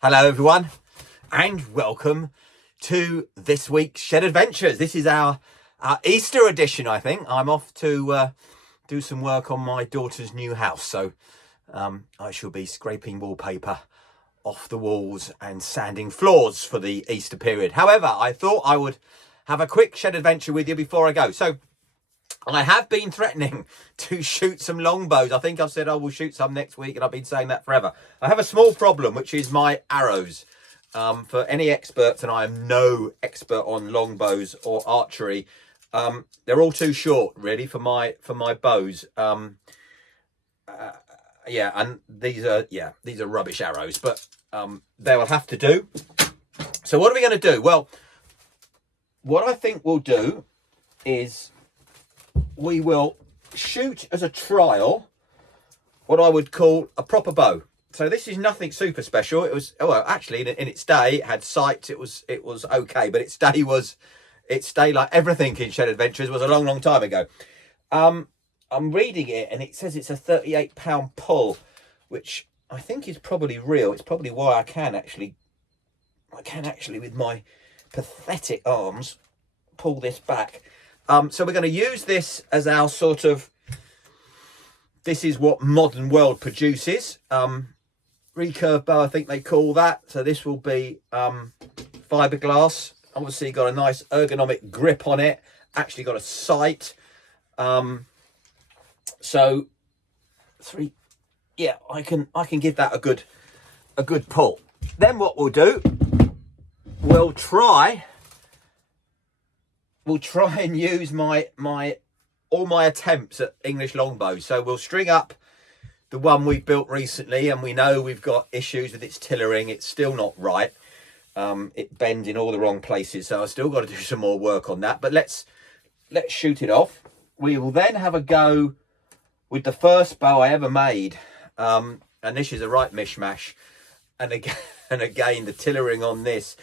Hello everyone and welcome to this week's Shed Adventures. This is our Easter edition, I think. I'm off to do some work on my daughter's new house, so I shall be scraping wallpaper off the walls and sanding floors for the Easter period. However, I thought I would have a quick Shed Adventure with you before I go. So I have been threatening to shoot some longbows. I think I've said I will shoot some next week, and I've been saying that forever. I have a small problem, which is my arrows. For any experts, and I am no expert on longbows or archery, they're all too short, really, for my bows. Yeah, and these are rubbish arrows, but they will have to do. So what are we going to do? Well, what I think we'll do is we will shoot as a trial what I would call a proper bow. So this is nothing super special. It was, well, actually in its day it had sights. It was okay, but its day like everything in Shed Adventures was a long time ago. I'm reading it and it says it's a 38-pound pull, which I think is probably real. It's probably why I can actually with my pathetic arms pull this back. So we're going to use this as our sort of, this is what modern world produces. Recurve bow, I think they call that. So this will be fiberglass. Obviously got a nice ergonomic grip on it. Actually got a sight. So three, yeah, I can give that a good pull. Then what we'll do, we'll try and use all my attempts at English longbows. So we'll string up the one we've built recently, and we know we've got issues with its tillering. It's still not right. It bends in all the wrong places, so I've still got to do some more work on that. But let's shoot it off. We will then have a go with the first bow I ever made, and this is a right mishmash. And again, the tillering on this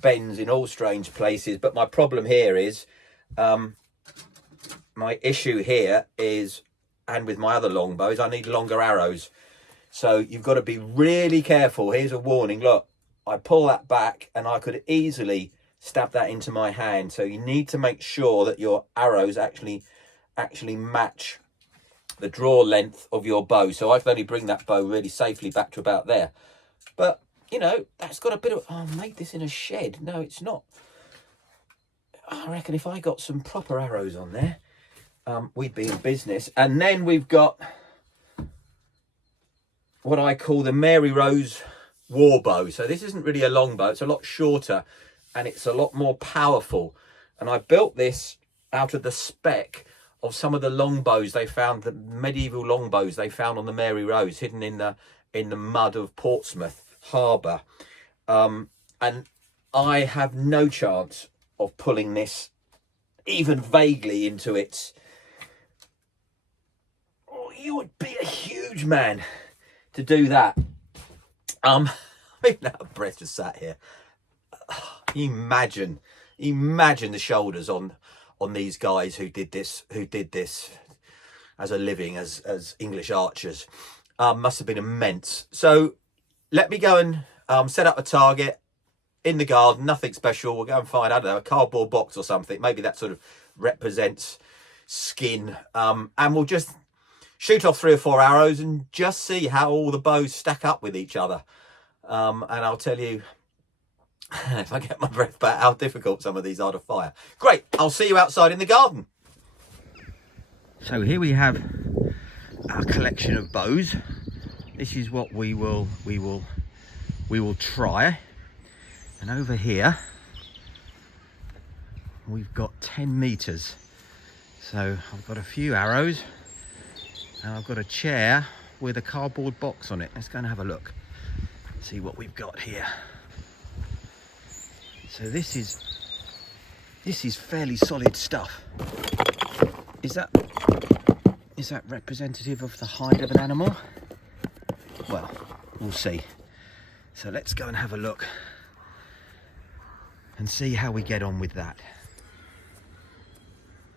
bends in all strange places. But my problem here is, my issue here is, and with my other longbows, I need longer arrows. So you've got to be really careful. Here's a warning. Look, I pull that back and I could easily stab that into my hand. So you need to make sure that your arrows actually match the draw length of your bow. So I can only bring that bow really safely back to about there. But you know, that's got a bit of, oh, I made this in a shed. No, it's not. I reckon if I got some proper arrows on there, we'd be in business. And then we've got what I call the Mary Rose war bow. So this isn't really a long bow. It's a lot shorter and it's a lot more powerful. And I built this out of the spec of some of the longbows they found, the medieval longbows they found on the Mary Rose, hidden in the mud of Portsmouth Harbour. And I have no chance of pulling this even vaguely into its, oh, you would be a huge man to do that. I'm out of breath just sat here. Imagine the shoulders on these guys who did this as a living as English archers. Must have been immense. So let me go and set up a target in the garden. Nothing special. We'll go and find, I don't know, a cardboard box or something. Maybe that sort of represents skin. And we'll just shoot off 3 or 4 arrows and just see how all the bows stack up with each other. And I'll tell you, if I get my breath back, how difficult some of these are to fire. Great. I'll see you outside in the garden. So here we have our collection of bows. This is what we will try. And over here we've got 10 meters. So I've got a few arrows and I've got a chair with a cardboard box on it. Let's go and have a look, see what we've got here. So this is fairly solid stuff. Is that representative of the hide of an animal? Well, we'll see. So let's go and have a look and see how we get on with that.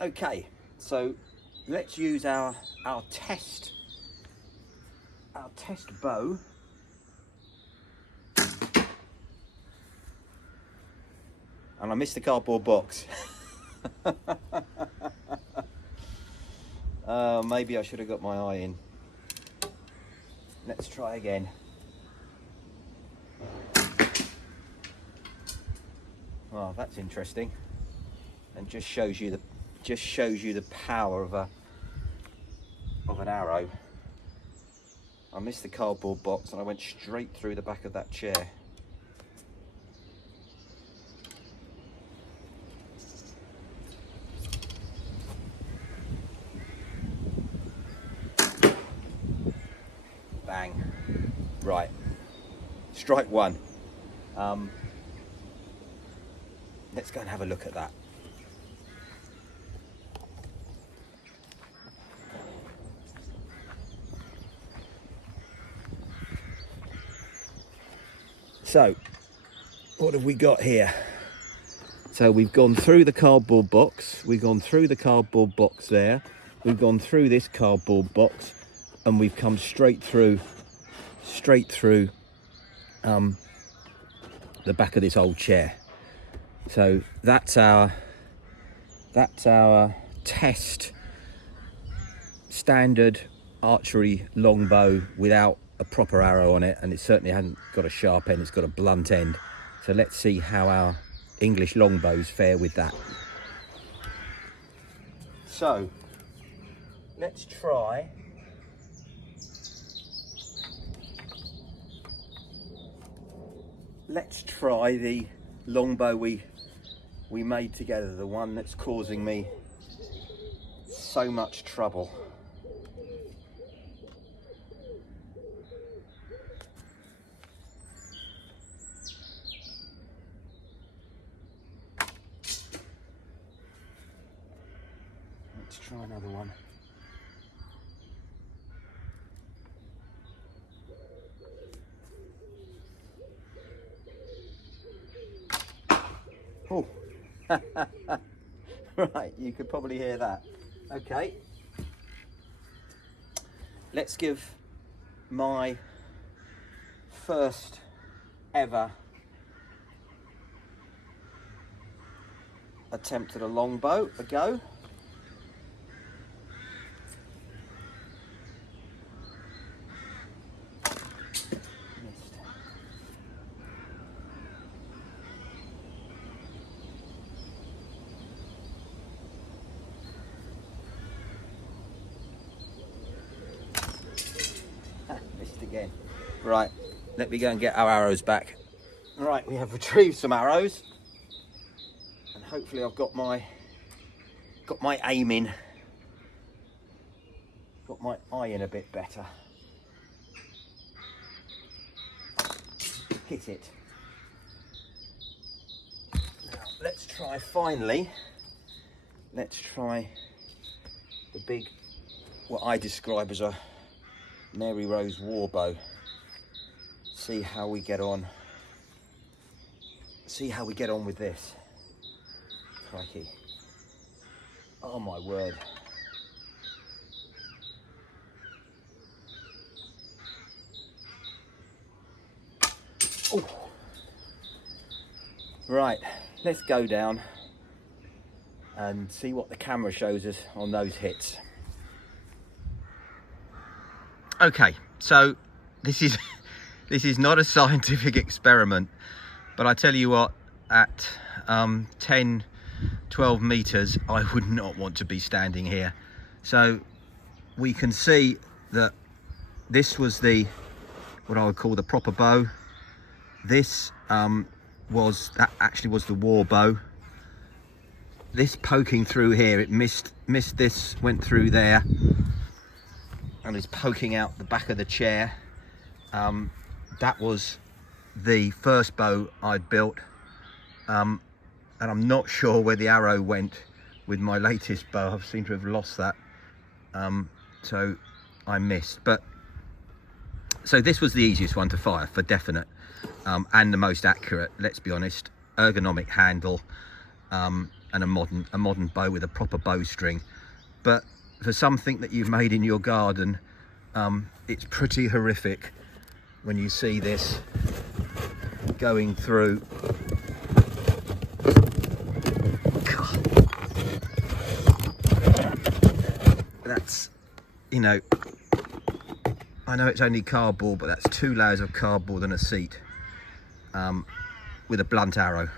Okay, so let's use our test bow and I missed the cardboard box. Maybe I should have got my eye in. Let's try again. Oh, that's interesting, and just shows you the power of an arrow. I missed the cardboard box and I went straight through the back of that chair. Bang. Right. Strike one. Let's go and have a look at that. So, what have we got here? So we've gone through the cardboard box, we've gone through the cardboard box there, we've gone through this cardboard box, and we've come straight through the back of this old chair. So that's our test standard archery longbow without a proper arrow on it, and it certainly hasn't got a sharp end, it's got a blunt end. So let's see how our English longbows fare with that. So let's try the longbow we made together, the one that's causing me so much trouble. Let's try another one. Oh, right, you could probably hear that. Okay, let's give my first ever attempt at a longbow a go. Again. Right, let me go and get our arrows back. Right, we have retrieved some arrows, and hopefully I've got my aim in, got my eye in a bit better. Hit it. Now let's try the big, what I describe as a Mary Rose warbow. See how we get on. See how we get on with this. Crikey. Oh my word. Oh. Right, let's go down and see what the camera shows us on those hits. Okay, so this is not a scientific experiment, but I tell you what, at 10, 12 meters, I would not want to be standing here. So we can see that this was what I would call the proper bow. This actually was the war bow. This poking through here, it missed this, went through there, and is poking out the back of the chair. That was the first bow I'd built, and I'm not sure where the arrow went with my latest bow. I seem to have lost that, so I missed. But so this was the easiest one to fire for definite, and the most accurate, let's be honest. Ergonomic handle, and a modern bow with a proper bowstring. But for something that you've made in your garden, it's pretty horrific when you see this going through God. That's, you know, I know it's only cardboard, but that's 2 layers of cardboard and a seat with a blunt arrow.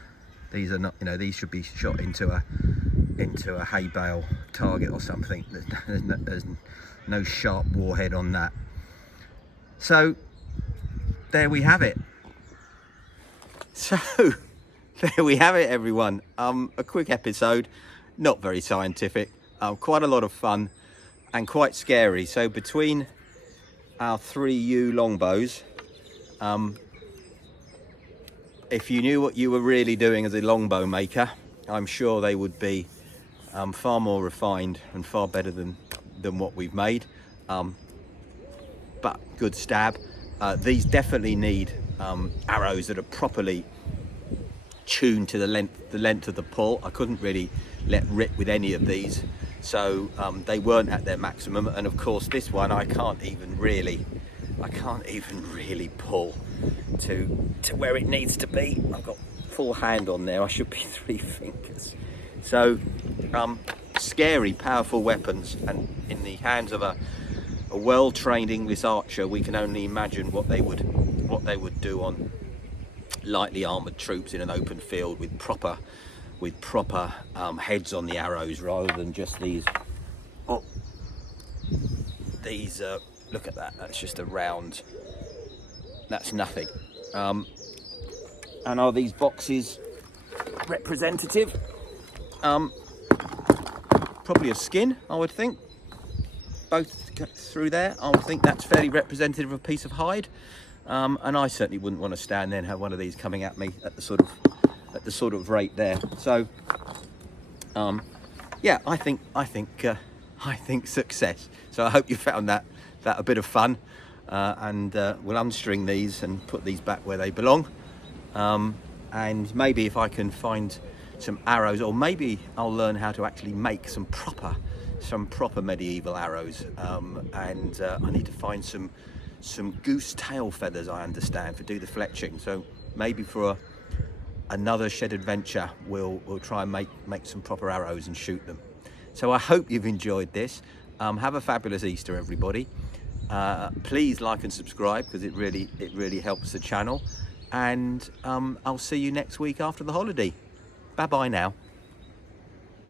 These are not, you know, these should be shot into a hay bale target or something. There's no sharp warhead on that. So there we have it. So there we have it, everyone. A quick episode, not very scientific, quite a lot of fun and quite scary. So between our 3U longbows, if you knew what you were really doing as a longbow maker, I'm sure they would be far more refined and far better than what we've made. But good stab. These definitely need arrows that are properly tuned to the length of the pull. I couldn't really let rip with any of these, so they weren't at their maximum. And of course this one I can't even really pull to where it needs to be. I've got full hand on there. I should be 3 fingers. So scary, powerful weapons, and in the hands of a well-trained English archer, we can only imagine what they would do on lightly armored troops in an open field with proper heads on the arrows, rather than just these. Look at that. That's just a round. That's nothing. And are these boxes representative? Probably a skin, I would think. Both through there, I would think that's fairly representative of a piece of hide. And I certainly wouldn't want to stand there and have one of these coming at me at the sort of rate there. So, yeah, I think success. So I hope you found that a bit of fun, and we'll unstring these and put these back where they belong. And maybe if I can find some arrows, or maybe I'll learn how to actually make some proper medieval arrows. And I need to find some goose tail feathers, I understand, for do the fletching. So maybe for another shed adventure we'll try and make some proper arrows and shoot them. So I hope you've enjoyed this. Have a fabulous Easter, everybody. Please like and subscribe, because it really helps the channel. And I'll see you next week after the holiday. Bye bye now.